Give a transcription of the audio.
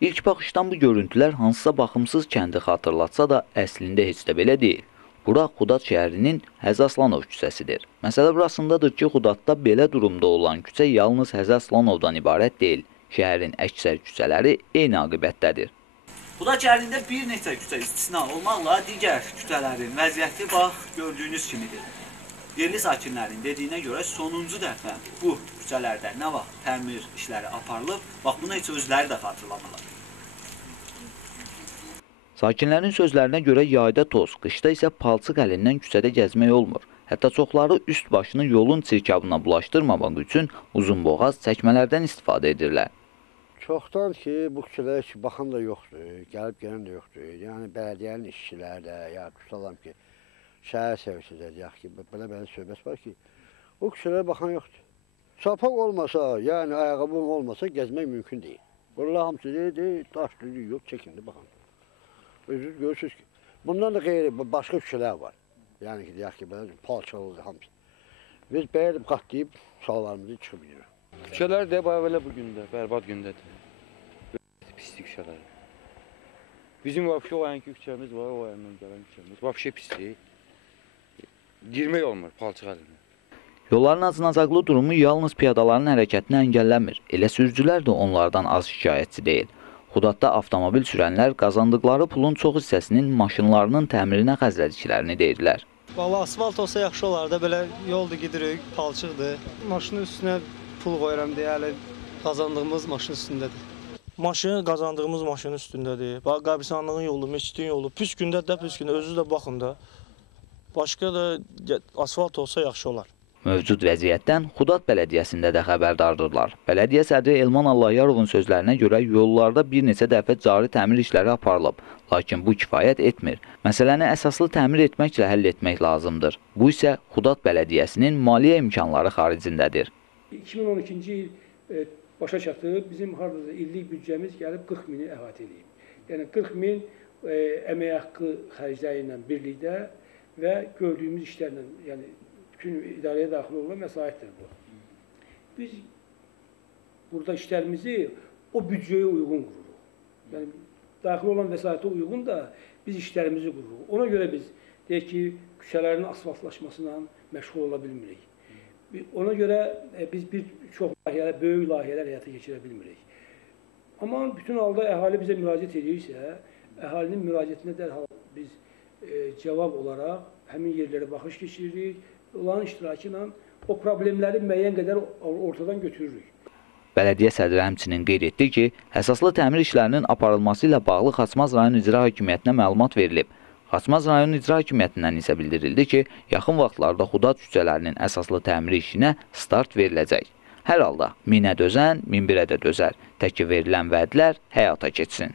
İlk baxışdan bu görüntülər hansısa baxımsız kəndi xatırlatsa da, əslində heç də belə deyil. Bura Xudat şəhərinin Həzə Aslanov küçəsidir. Məsələ burasındadır ki, Xudadda belə durumda olan küçə yalnız Həzə Aslanovdan ibarət deyil. Şəhərin əksər küçələri eyni aqibətdədir. Xudad şəhərində bir neçə küçə istisna olmaqla digər küçələrin vəziyyəti bax gördüyünüz kimidir. Yerli sakinlərin dediyinə görə sonuncu dəfə bu küçələrdə nə vaxt təmir işləri aparılıb, bax bunu heç özləri də xatırlamırlar. Sakinlərin sözlərinə görə yayda toz, qışda isə palçıq əlindən küçədə gəzmək olmur. Hətta çoxları üst başını yolun çirkabına bulaşdırmamaq üçün uzunboğaz çəkmələrdən istifadə edirlər. Çoxdan ki, bu küçələrə ki, baxan da yoxdur, gəlib gələn də yoxdur. Yəni, bələdiyyənin işçiləri də, ya tutalım ki, şəhər sevgisizdir, yaxud ki, belə söhbət var ki, o küçələrə baxan yoxdur. Çapaq olmasa, yəni ayaqqabım olmasa gəzmək mümkün deyil. Burada hamısı deyil, daş düzü yox, çəkindi baxan. Özünüz görürsünüz ki, bundan da qeyri başqa küçələr var. Yəni ki, deyək ki, belə palçalıdır hamısı. Biz bəyərib qatlayıb sağlarımızı çıxıb gidirik. Küçələr də belə bu gündə, bərbad gündədir. Pislik küçələr. Bizim vəbşə o yanki küçəmiz var, o yandan gələn küçəmiz. Vəbşə pislik. Girmək olmur palçıq əlindən. Yolların acınacaqlı durumu yalnız piyadaların hərəkətini əngəlləmir. Elə sürücülər də onlardan az şikayətçi deyil. Xudadda avtomobil sürənlər qazandıqları pulun çox hissəsinin maşınlarının təmirinə xərclədiklərini deyirlər. Valla asfalt olsa yaxşı olar da, belə yolda gidirik, palçıqdır. Maşının üstünə pul qoyuram deyə, hələ qazandığımız maşın üstündədir. Maşın qazandığımız maşının üstündədir. Qəbristanlığın yolu, məscidin yolu, pis gündə də pis gündə, özünüz də baxın da. Başqa da asfalt olsa yaxşı olar. Mövcud vəziyyətdən Xudad bələdiyyəsində də xəbərdardırlar. Bələdiyyə sədri Elman Allahyarovun sözlərinə görə yollarda bir neçə dəfə cari təmir işləri aparılıb, lakin bu kifayət etmir. Məsələni əsaslı təmir etməklə həll etmək lazımdır. Bu isə Xudad bələdiyyəsinin maliyyə imkanları xaricindədir. 2012-ci il başa çatıb, bizim hardasa illik büdcəmiz gəlib 40 mini əhatə edib. Yəni 40 min əmək haqqı xərcləri ilə birlikdə və gördüyümüz işlərlə, yəni bütün idarəyə daxil olan vəsaitdir bu. Biz burada işlərimizi o büdcəyə uyğun qururuq. Yəni, daxil olan vəsaitə uyğun da biz işlərimizi qururuq. Ona görə biz deyək ki, küçələrin asfaltlaşmasına məşğul ola bilmirik. Ona görə biz çox layihələr, böyük layihələr həyata keçirə bilmirik. Amma bütün halda əhali bizə müraciət edirsə, əhalinin müraciətinə dərhal biz cavab olaraq həmin yerlərə baxış keçiririk. Onların iştirakı ilə o problemləri müəyyən qədər ortadan götürürük. Bələdiyyə sədri həmçinin qeyd etdi ki, əsaslı təmir işlərinin aparılması ilə bağlı Xaçmaz rayon İcra Hakimiyyətinə məlumat verilib. Xaçmaz rayon İcra Hakimiyyətindən isə bildirildi ki, yaxın vaxtlarda Xudad küçələrinin əsaslı təmir işinə start veriləcək. Hər halda minə dözən, min birə də dözər. Tək ki, verilən vədlər həyata keçsin.